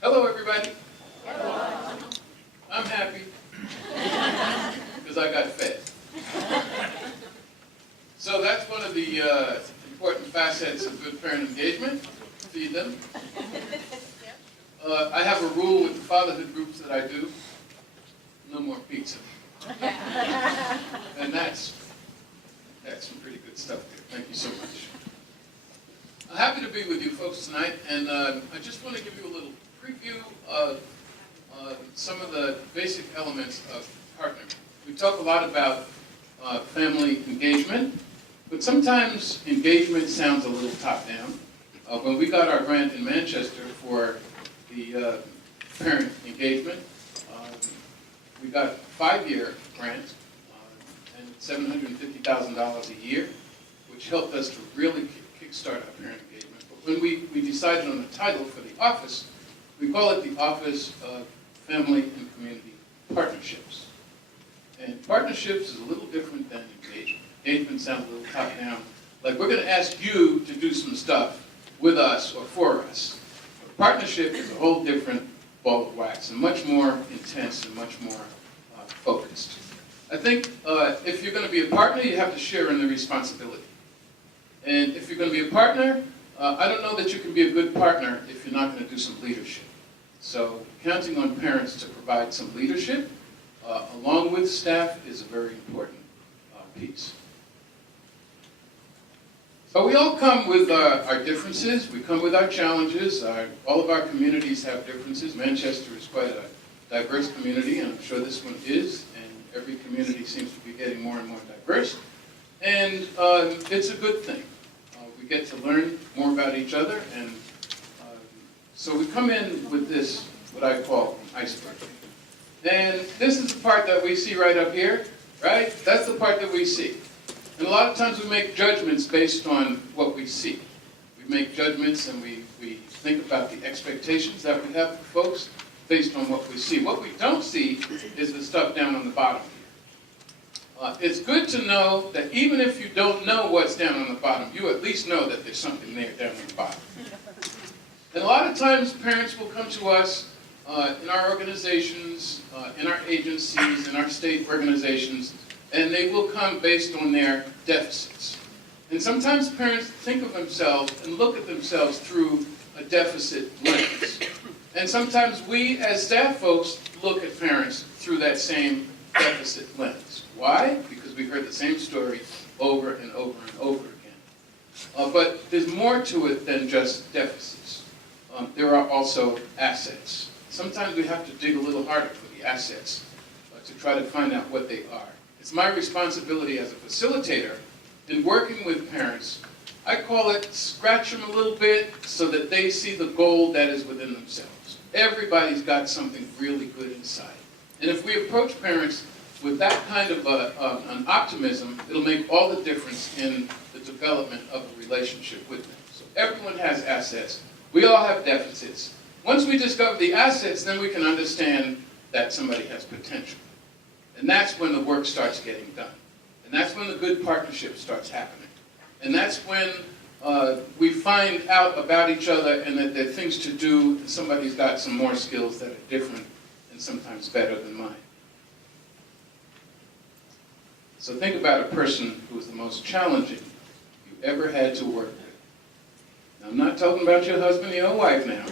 Hello, everybody. Hello. I'm happy because I got fed. So that's one of the important facets of good parent engagement, feed them. I have a rule with the fatherhood groups that I do, no more pizza. And that's some pretty good stuff there. Thank you so much. I'm happy to be with you folks tonight, and I just want to give you a little preview of some of the basic elements of partnering. We talk a lot about family engagement, but sometimes engagement sounds a little top-down. When we got our grant in Manchester for the parent engagement, we got a 5-year grant and $750,000 a year, which helped us to really kickstart our parent engagement. But when we decided on the title for the office, we call it the Office of Family and Community Partnerships. And partnerships is a little different than engagement. Engagement sounds a little top-down. Like, we're going to ask you to do some stuff with us or for us. But partnership is a whole different ball of wax and much more intense and much more focused. I think if you're going to be a partner, you have to share in the responsibility. And if you're going to be a partner, I don't know that you can be a good partner if you're not going to do some leadership. So counting on parents to provide some leadership, along with staff, is a very important piece. So we all come with our differences. We come with our challenges. All of our communities have differences. Manchester is quite a diverse community, and I'm sure this one is. And every community seems to be getting more and more diverse. And it's a good thing. We get to learn more about each other, and so we come in with this, what I call an iceberg. And this is the part that we see right up here, right? That's the part that we see. And a lot of times we make judgments based on what we see. We make judgments and we think about the expectations that we have for folks based on what we see. What we don't see is the stuff down on the bottom here. It's good to know that even if you don't know what's down on the bottom, you at least know that there's something there down on the bottom. And a lot of times parents will come to us in our organizations, in our agencies, in our state organizations, and they will come based on their deficits. And sometimes parents think of themselves and look at themselves through a deficit lens. And sometimes we as staff folks look at parents through that same deficit lens. Why? Because we've heard the same story over and over and over again. But there's more to it than just deficits. There are also assets. Sometimes we have to dig a little harder for the assets to try to find out what they are. It's my responsibility as a facilitator in working with parents. I call it scratch them a little bit so that they see the gold that is within themselves. Everybody's got something really good inside. And if we approach parents with that kind of an optimism, it'll make all the difference in the development of a relationship with them. So everyone has assets. We all have deficits. Once we discover the assets, then we can understand that somebody has potential. And that's when the work starts getting done. And that's when the good partnership starts happening. And that's when we find out about each other and that there are things to do, and somebody's got some more skills that are different and sometimes better than mine. So think about a person who is the most challenging you ever had to work with. Now, I'm not talking about your husband or your wife now.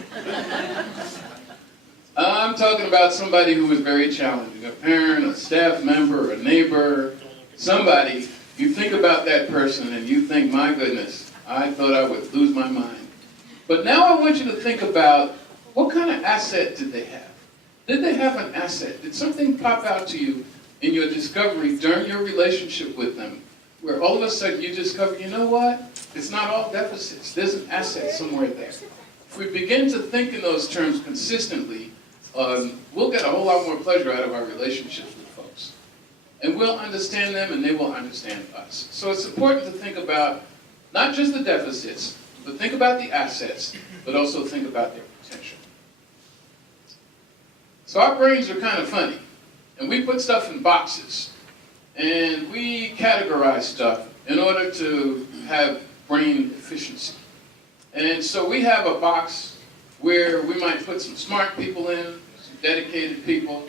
I'm talking about somebody who is very challenging, a parent, a staff member, a neighbor, somebody. You think about that person and you think, my goodness, I thought I would lose my mind. But now I want you to think about, what kind of asset did they have? Did they have an asset? Did something pop out to you in your discovery during your relationship with them, where all of a sudden you discover, you know what? It's not all deficits. There's an asset somewhere there. If we begin to think in those terms consistently, we'll get a whole lot more pleasure out of our relationships with folks. And we'll understand them and they will understand us. So it's important to think about not just the deficits, but think about the assets, but also think about their potential. So our brains are kind of funny. And we put stuff in boxes. And we categorize stuff in order to have brain efficiency. And so we have a box where we might put some smart people in, some dedicated people,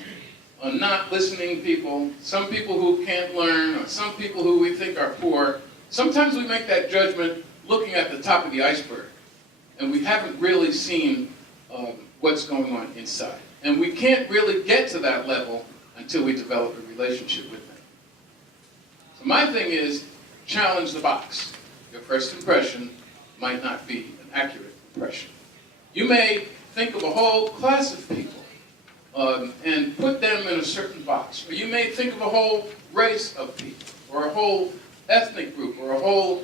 not listening people, some people who can't learn, or some people who we think are poor. Sometimes we make that judgment looking at the top of the iceberg, and we haven't really seen what's going on inside. And we can't really get to that level until we develop a relationship with them. So my thing is, challenge the box. Your first impression might not be an accurate impression. You may think of a whole class of people and put them in a certain box. Or you may think of a whole race of people, or a whole ethnic group, or a whole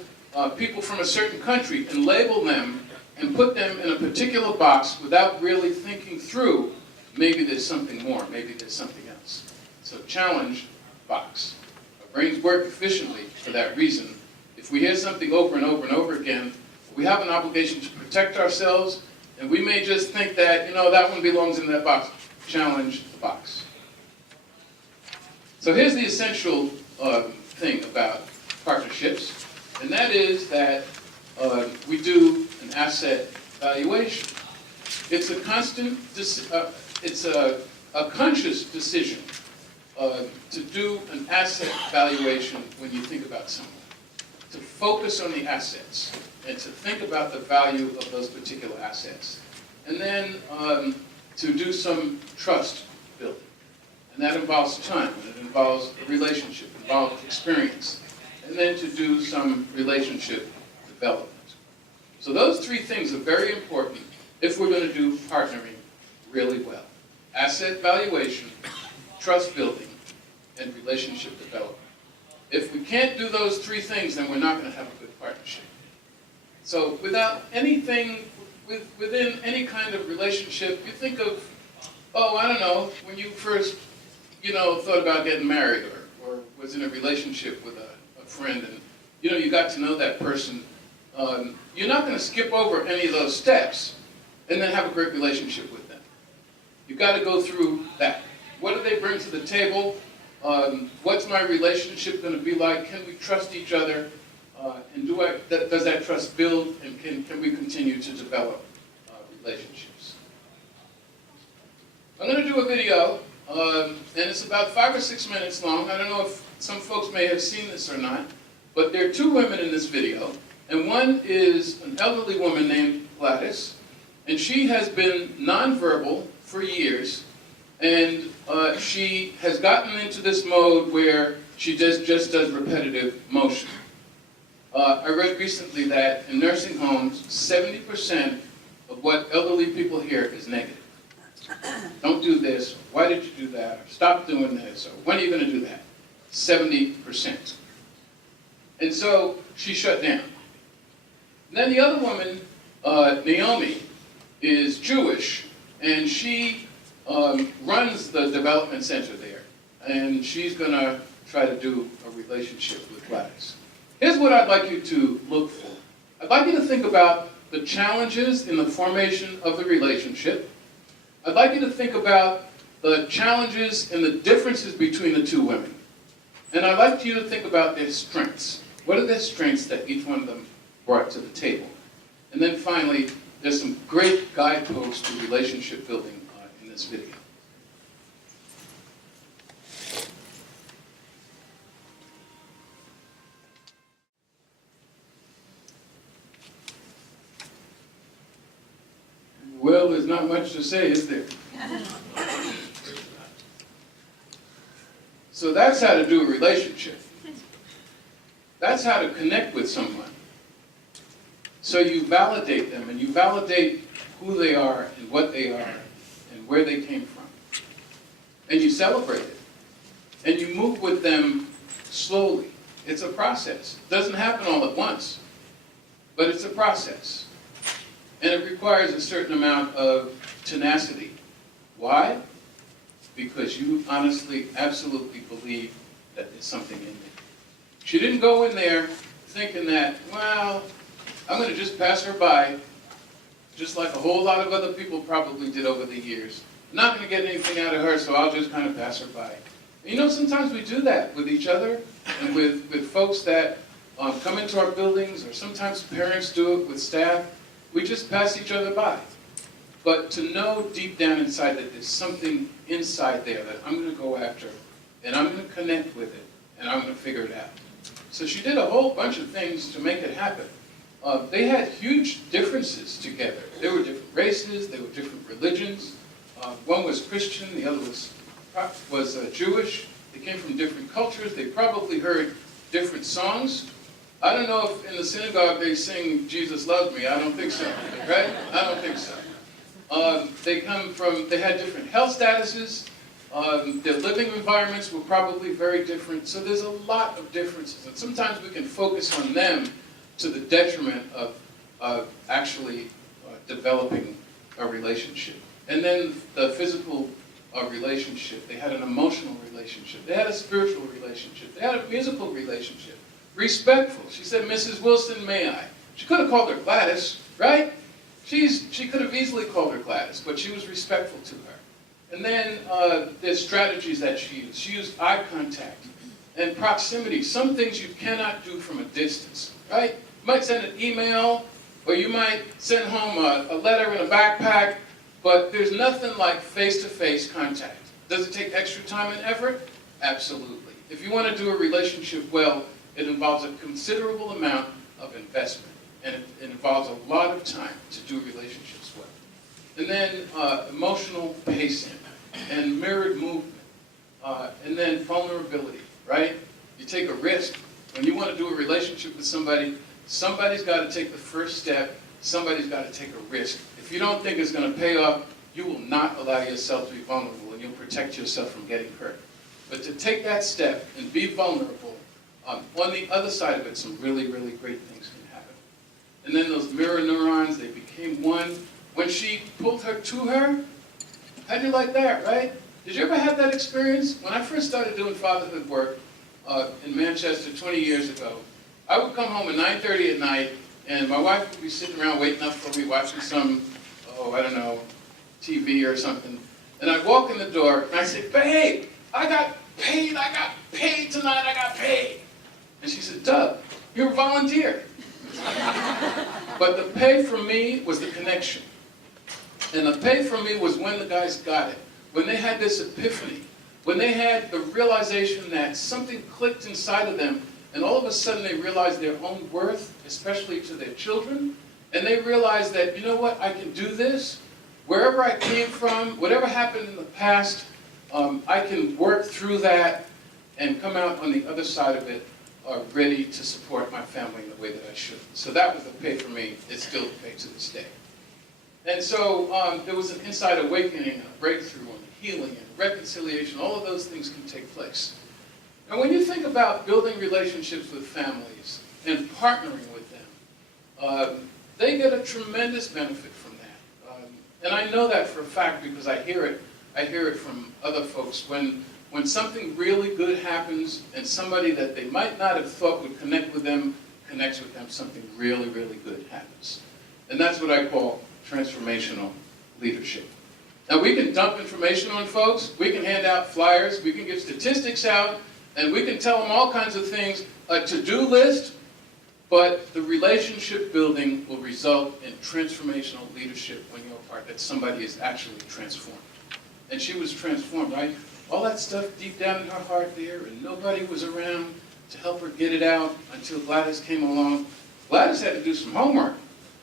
people from a certain country, and label them and put them in a particular box without really thinking through, maybe there's something more, maybe there's something else. So challenge box. Our brains work efficiently for that reason. If we hear something over and over and over again, we have an obligation to protect ourselves, and we may just think that, you know, that one belongs in that box. Challenge the box. So here's the essential thing about partnerships, and that is that we do an asset valuation. It's a constant, it's a conscious decision to do an asset valuation when you think about someone. To focus on the assets and to think about the value of those particular assets. And then to do some trust building. And that involves time, and it involves a relationship, it involves experience. And then to do some relationship development. So those three things are very important if we're going to do partnering really well. Asset valuation, trust building, and relationship development. If we can't do those three things, then we're not going to have a good partnership. So without anything, within any kind of relationship, you think of, oh, I don't know, when you first, thought about getting married or was in a relationship with a friend and, you got to know that person, you're not going to skip over any of those steps and then have a great relationship with them. You've got to go through that. What do they bring to the table? What's my relationship going to be like? Can we trust each other? And does that trust build? And can we continue to develop relationships? I'm going to do a video, and it's about 5 or 6 minutes long. I don't know if some folks may have seen this or not, but there are two women in this video, and one is an elderly woman named Gladys, and she has been nonverbal for years. And she has gotten into this mode where she just does repetitive motion. I read recently that in nursing homes, 70% of what elderly people hear is negative. Don't do this, why did you do that, or stop doing this, or when are you going to do that? 70%. And so she shut down. And then the other woman, Naomi, is Jewish, and she runs the development center there, and she's going to try to do a relationship with Gladys. Here's what I'd like you to look for. I'd like you to think about the challenges in the formation of the relationship. I'd like you to think about the challenges and the differences between the two women. And I'd like you to think about their strengths. What are their strengths that each one of them brought to the table? And then finally, there's some great guideposts to relationship building in this video. Well, there's not much to say, is there? So that's how to do a relationship. That's how to connect with someone. So you validate them, and you validate who they are and what they are and where they came from. And you celebrate it. And you move with them slowly. It's a process. It doesn't happen all at once, but it's a process. And it requires a certain amount of tenacity. Why? Because you honestly, absolutely believe that there's something in there. She didn't go in there thinking that, well, I'm going to just pass her by, just like a whole lot of other people probably did over the years. I'm not going to get anything out of her, so I'll just kind of pass her by. And sometimes we do that with each other and with folks that come into our buildings, or sometimes parents do it with staff. We just pass each other by. but to know deep down inside that there's something inside there that I'm going to go after, and I'm going to connect with it, and I'm going to figure it out. So she did a whole bunch of things to make it happen. They had huge differences together. They were different races, they were different religions. One was Christian, the other was Jewish. They came from different cultures. They probably heard different songs. I don't know if in the synagogue they sing "Jesus Loves Me." I don't think so, right? I don't think so. They had different health statuses. Their living environments were probably very different. So there's a lot of differences. And sometimes we can focus on them to the detriment of actually developing a relationship. And then the physical relationship. They had an emotional relationship. They had a spiritual relationship. They had a musical relationship. Respectful. She said, "Mrs. Wilson, may I?" She could have called her Gladys, right? She could have easily called her Gladys, but she was respectful to her. And then there's strategies that she used. She used eye contact and proximity. Some things you cannot do from a distance, right? You might send an email, or you might send home a letter in a backpack, but there's nothing like face-to-face contact. Does it take extra time and effort? Absolutely. If you want to do a relationship well, it involves a considerable amount of investment, and it involves a lot of time to do relationships well. And then emotional pacing and mirrored movement, and then vulnerability, right? You take a risk. When you want to do a relationship with somebody, somebody's got to take the first step. Somebody's got to take a risk. If you don't think it's going to pay off, you will not allow yourself to be vulnerable, and you'll protect yourself from getting hurt. But to take that step and be vulnerable, on the other side of it, some really, really great things can happen. And then those mirror neurons, they became one. When she pulled her to her, how'd you like that, right? Did you ever have that experience? When I first started doing fatherhood work in Manchester 20 years ago, I would come home at 9:30 at night, and my wife would be sitting around waiting up for me, watching some, I don't know, TV or something. And I'd walk in the door, and I'd say, "Babe, I got paid tonight, I got paid." And she said, "Doug, you're a volunteer." But the pay for me was the connection. And the pay for me was when the guys got it. When they had this epiphany. When they had the realization that something clicked inside of them, and all of a sudden they realized their own worth, especially to their children. And they realized that, you know what, I can do this. Wherever I came from, whatever happened in the past, I can work through that and come out on the other side of it ready to support my family in the way that I should. So that was the pay for me. It's still the pay to this day. And so there was an inside awakening, and a breakthrough, and healing, and reconciliation. All of those things can take place. And when you think about building relationships with families and partnering with them, they get a tremendous benefit from that. And I know that for a fact because I hear it from other folks. When something really good happens and somebody that they might not have thought would connect with them connects with them, something really, really good happens. And that's what I call transformational leadership. Now, we can dump information on folks, we can hand out flyers, we can give statistics out, and we can tell them all kinds of things, a to-do list, but the relationship building will result in transformational leadership when you're a part that somebody is actually transformed. And she was transformed, right? All that stuff deep down in her heart there, and nobody was around to help her get it out until Gladys came along. Gladys had to do some homework,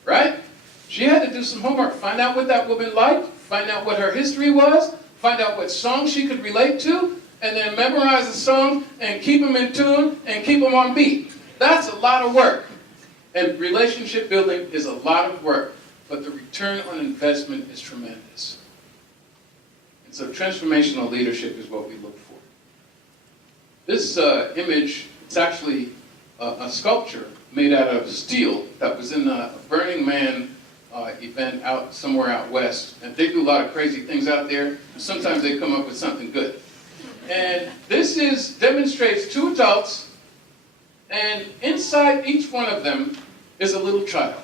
right? She had to do some homework, find out what that woman liked, find out what her history was, find out what songs she could relate to, and then memorize the songs and keep them in tune and keep them on beat. That's a lot of work. And relationship building is a lot of work, but the return on investment is tremendous. And so transformational leadership is what we look for. This image, it's actually a sculpture made out of steel that was in a Burning Man event out somewhere out west. And they do a lot of crazy things out there. Sometimes they come up with something good. And this demonstrates two adults, and inside each one of them is a little child.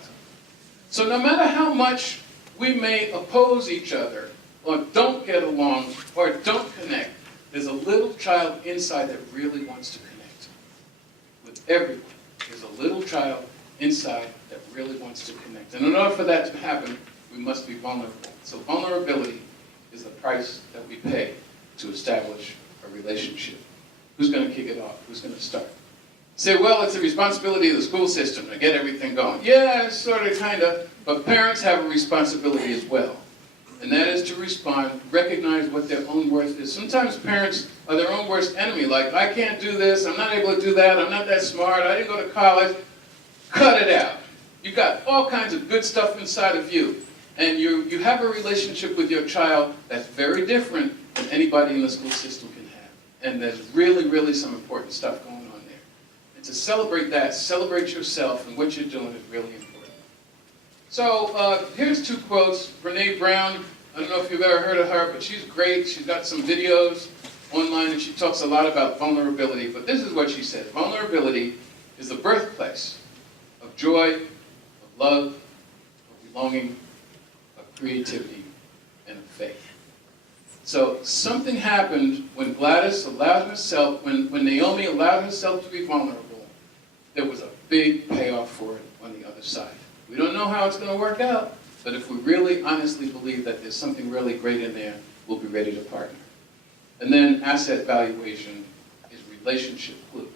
So no matter how much we may oppose each other, or don't get along, or don't connect, there's a little child inside that really wants to connect with everyone. There's a little child inside that really wants to connect. And in order for that to happen, we must be vulnerable. So vulnerability is the price that we pay to establish a relationship. Who's going to kick it off? Who's going to start? Say, well, it's the responsibility of the school system to get everything going. Yeah, sort of, kind of, but parents have a responsibility as well. And that is to respond, recognize what their own worth is. Sometimes parents are their own worst enemy, like, I can't do this, I'm not able to do that, I'm not that smart, I didn't go to college. Cut it out. You've got all kinds of good stuff inside of you. And you have a relationship with your child that's very different than anybody in the school system can have. And there's really, really some important stuff going on there. And to celebrate that, celebrate yourself and what you're doing is really important. So here's two quotes. Brene Brown, I don't know if you've ever heard of her, but she's great. She's got some videos online and she talks a lot about vulnerability. But this is what she says. Vulnerability is the birthplace of joy, of love, of belonging, of creativity, and of faith. So something happened when Gladys allowed herself, when Naomi allowed herself to be vulnerable, there was a big payoff for it on the other side. We don't know how it's going to work out, but if we really honestly believe that there's something really great in there, we'll be ready to partner. And then asset valuation is relationship glue.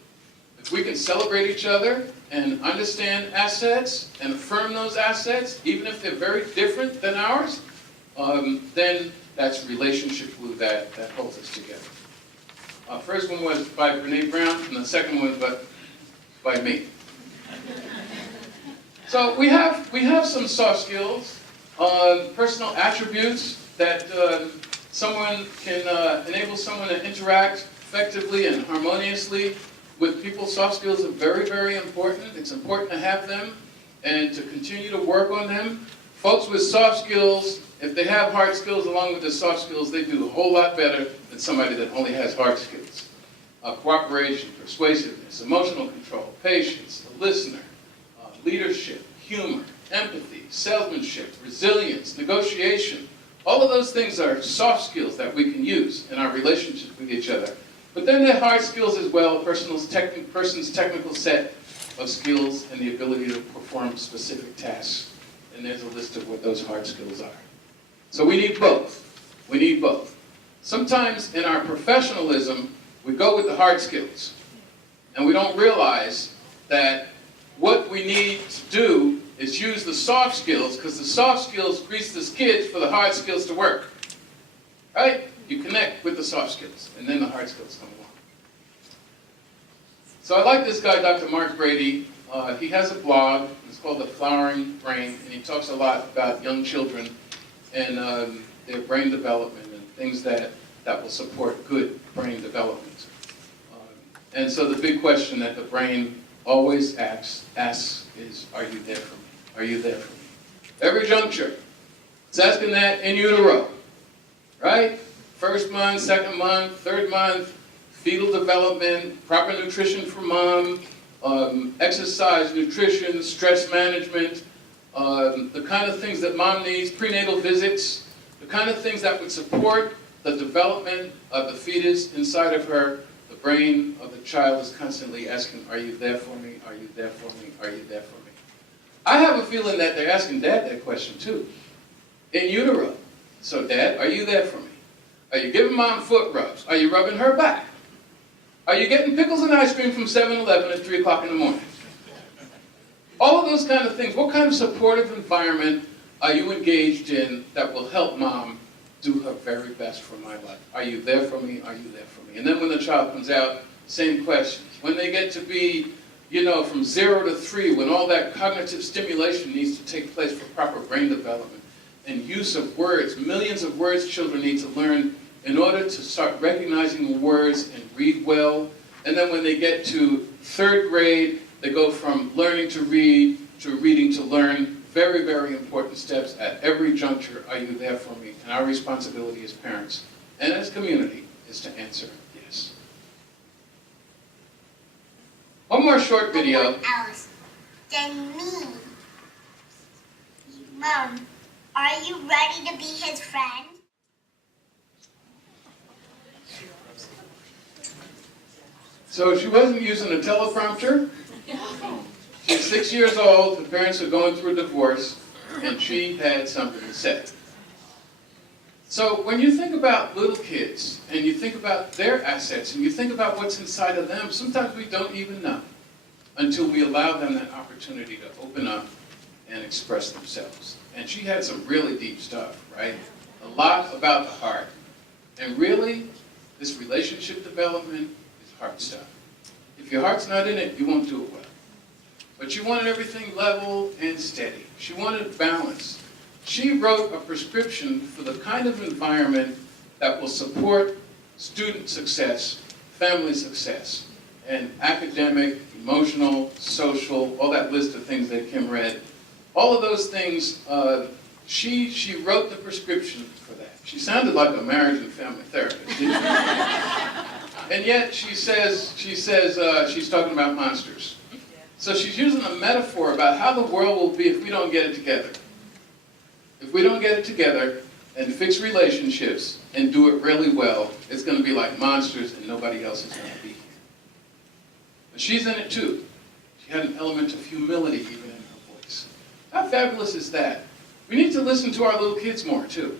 If we can celebrate each other and understand assets and affirm those assets, even if they're very different than ours, then that's relationship glue that holds us together. First one was by Brene Brown, and the second one was by me. So we have some soft skills, personal attributes that someone can enable someone to interact effectively and harmoniously with people. Soft skills are very, very important. It's important to have them and to continue to work on them. Folks with soft skills, if they have hard skills along with the soft skills, they do a whole lot better than somebody that only has hard skills. Cooperation, persuasiveness, emotional control, patience, the listener, leadership, humor, empathy, salesmanship, resilience, negotiation. All of those things are soft skills that we can use in our relationship with each other. But then there are hard skills as well, a person's technical set of skills and the ability to perform specific tasks. And there's a list of what those hard skills are. So we need both. We need both. Sometimes in our professionalism, we go with the hard skills. And we don't realize that what we need to do is use the soft skills, because the soft skills grease the skids for the hard skills to work. Right? You connect with the soft skills, and then the hard skills come along. So I like this guy, Dr. Mark Brady. He has a blog. It's called The Flowering Brain, and he talks a lot about young children and their brain development and things that will support good brain development. And so the big question that the brain always asks is, are you there for me? Are you there for me? Every juncture, it's asking that in utero, right? First month, second month, third month, fetal development, proper nutrition for mom, exercise, nutrition, stress management, the kind of things that mom needs, prenatal visits, the kind of things that would support the development of the fetus inside of her. The brain of the child is constantly asking, are you there for me? Are you there for me? Are you there for me? I have a feeling that they're asking Dad that question too, in utero. So Dad, are you there for me? Are you giving Mom foot rubs? Are you rubbing her back? Are you getting pickles and ice cream from 7-Eleven at 3 o'clock in the morning? All of those kind of things. What kind of supportive environment are you engaged in that will help Mom do her very best for my life? Are you there for me? Are you there for me? And then when the child comes out, same questions. When they get to be, from 0 to 3, when all that cognitive stimulation needs to take place for proper brain development and use of words, millions of words children need to learn in order to start recognizing the words and read well. And then when they get to 3rd grade, they go from learning to read to reading to learn. Very, very important steps at every juncture. Are you there for me? And our responsibility as parents and as community is to answer yes. One more short video. Else than me. Mom, are you ready to be his friend? So she wasn't using a teleprompter. She's 6 years old. Her parents are going through a divorce. and she had something to say. So when you think about little kids, and you think about their assets, and you think about what's inside of them, sometimes we don't even know until we allow them that opportunity to open up and express themselves. And she had some really deep stuff, right? A lot about the heart. And really, this relationship development is heart stuff. If your heart's not in it, you won't do it well. But she wanted everything level and steady. She wanted balance. She wrote a prescription for the kind of environment that will support student success, family success, and academic, emotional, social, all that list of things that Kim read. All of those things, she wrote the prescription for that. She sounded like a marriage and family therapist, didn't she? And yet she says she's talking about monsters. So she's using a metaphor about how the world will be if we don't get it together. If we don't get it together and fix relationships and do it really well, it's going to be like monsters and nobody else is going to be here. But she's in it too. She had an element of humility even in her voice. How fabulous is that? We need to listen to our little kids more too.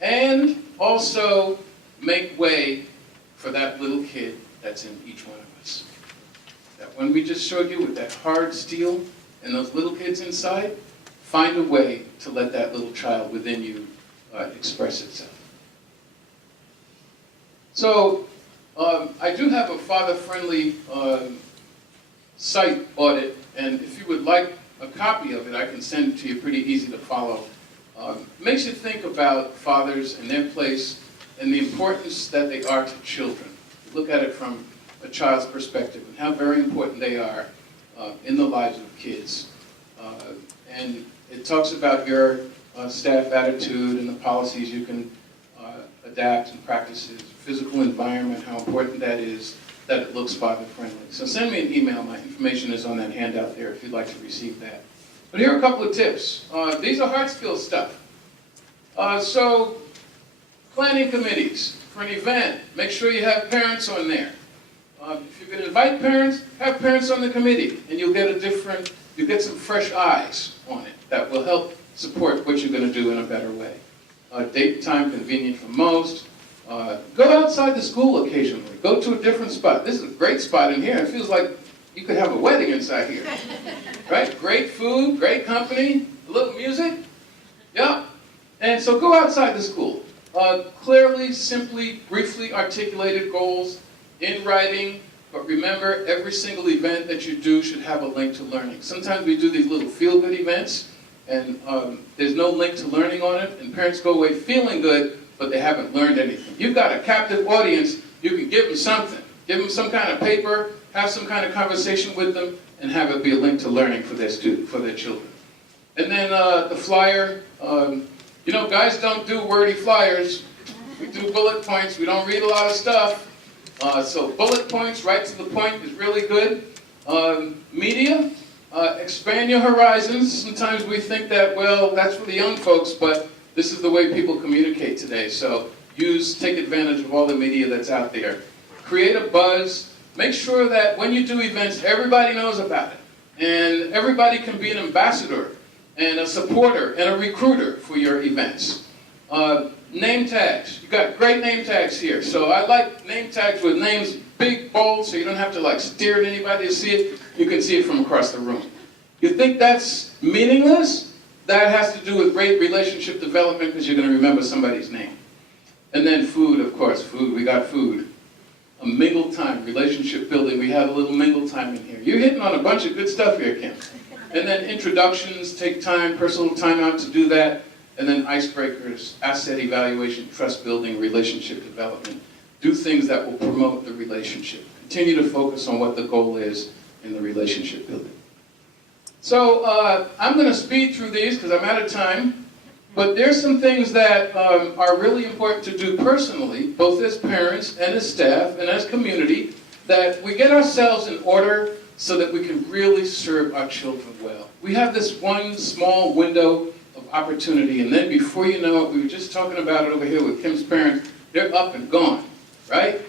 And also make way for that little kid that's in each one of us. That when we just showed you with that hard steel and those little kids inside, find a way to let that little child within you express itself. So I do have a father-friendly site audit, and if you would like a copy of it, I can send it to you, pretty easy to follow. Makes you think about fathers and their place and the importance that they are to children. Look at it from a child's perspective and how very important they are in the lives of kids. And it talks about your staff attitude and the policies you can adapt and practices, physical environment, how important that is, that it looks father-friendly. So send me an email. My information is on that handout there if you'd like to receive that. But here are a couple of tips. These are hard skills stuff. So planning committees for an event, make sure you have parents on there. If you can invite parents, have parents on the committee, and you'll get some fresh eyes on it that will help support what you're going to do in a better way. Date and time convenient for most. Go outside the school occasionally. Go to a different spot. This is a great spot in here. It feels like you could have a wedding inside here. Right? Great food, great company, a little music. Yeah. And so go outside the school. Clearly, simply, briefly articulated goals in writing, but remember, every single event that you do should have a link to learning. Sometimes we do these little feel-good events, and there's no link to learning on it, and parents go away feeling good, but they haven't learned anything. You've got a captive audience, you can give them something. Give them some kind of paper, have some kind of conversation with them, and have it be a link to learning for their children. And then the flyer, you know, guys don't do wordy flyers. We do bullet points. We don't read a lot of stuff. So bullet points, right to the point, is really good. Media, expand your horizons. Sometimes we think that, well, that's for the young folks, but this is the way people communicate today. So take advantage of all the media that's out there. Create a buzz. Make sure that when you do events, everybody knows about it. And everybody can be an ambassador and a supporter and a recruiter for your events. Name tags. You got great name tags here. So I like name tags with names big, bold, so you don't have to like stare at anybody to see it. You can see it from across the room. You think that's meaningless? That has to do with great relationship development because you're going to remember somebody's name. And then food, of course. Food. We got food. A mingle time, relationship building. We had a little mingle time in here. You're hitting on a bunch of good stuff here, Kim. And then introductions, take time, personal time out to do that. And then icebreakers, asset evaluation, trust building, relationship development. Do things that will promote the relationship. Continue to focus on what the goal is in the relationship building. So I'm going to speed through these because I'm out of time. But there's some things that are really important to do personally, both as parents and as staff and as community, that we get ourselves in order so that we can really serve our children well. We have this one small window of opportunity, and then before you know it, we were just talking about it over here with Kim's parents, they're up and gone, right?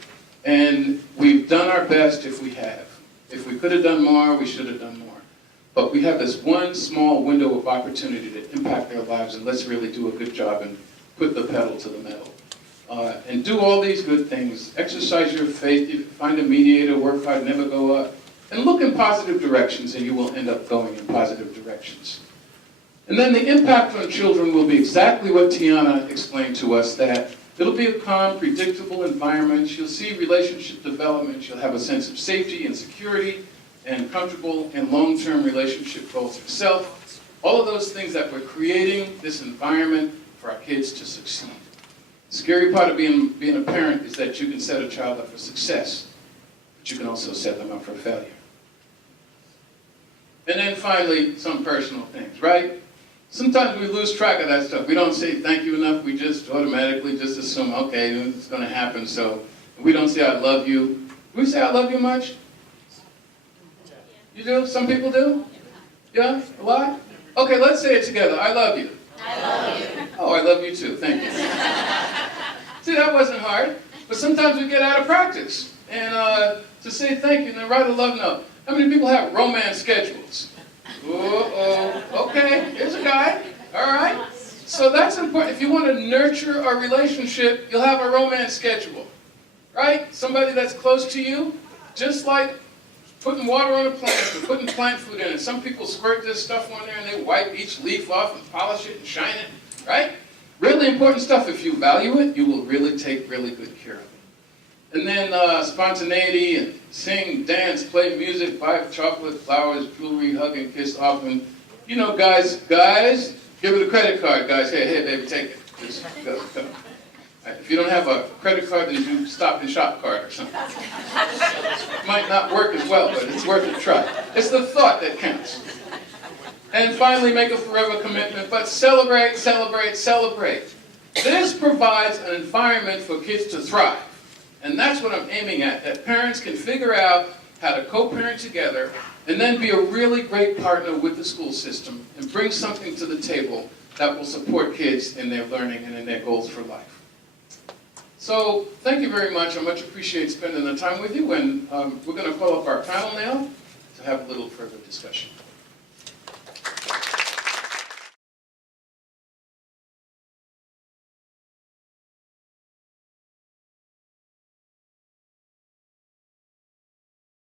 And we've done our best if we have. If we could have done more, we should have done more. But we have this one small window of opportunity to impact their lives, and let's really do a good job and put the pedal to the metal. And do all these good things. Exercise your faith, find a mediator, work hard, never go up. And look in positive directions, and you will end up going in positive directions. And then the impact on children will be exactly what Tiana explained to us, that it'll be a calm, predictable environment. You'll see relationship development. You'll have a sense of safety and security and comfortable and long-term relationship goals yourself. All of those things that we're creating this environment for our kids to succeed. The scary part of being a parent is that you can set a child up for success, but you can also set them up for failure. And then finally, some personal things, right? Sometimes we lose track of that stuff. We don't say thank you enough. We just automatically just assume, okay, it's going to happen. So we don't say I love you. Do we say I love you much? You do? Some people do? Yeah? A lot? Okay, let's say it together. I love you. I love you. Oh, I love you too. Thank you. See, that wasn't hard. But sometimes we get out of practice. And to say thank you and then write a love note. How many people have romance schedules? Okay, here's a guy. All right. So that's important. If you want to nurture a relationship, you'll have a romance schedule. Right? Somebody that's close to you, just like putting water on a plant or putting plant food in it. Some people squirt this stuff on there and they wipe each leaf off and polish it and shine it. Right? Really important stuff. If you value it, you will really take really good care of it. And then spontaneity and sing, dance, play music, buy chocolate, flowers, jewelry, hug and kiss often. You know, guys, give it a credit card, guys. Hey, baby, take it. Just go. Right, if you don't have a credit card, then you Stop and Shop card or something. It might not work as well, but it's worth a try. It's the thought that counts. And finally, make a forever commitment, but celebrate, celebrate, celebrate. This provides an environment for kids to thrive. And that's what I'm aiming at, that parents can figure out how to co-parent together and then be a really great partner with the school system and bring something to the table that will support kids in their learning and in their goals for life. So thank you very much. I much appreciate spending the time with you, and we're going to call up our panel now to have a little further discussion.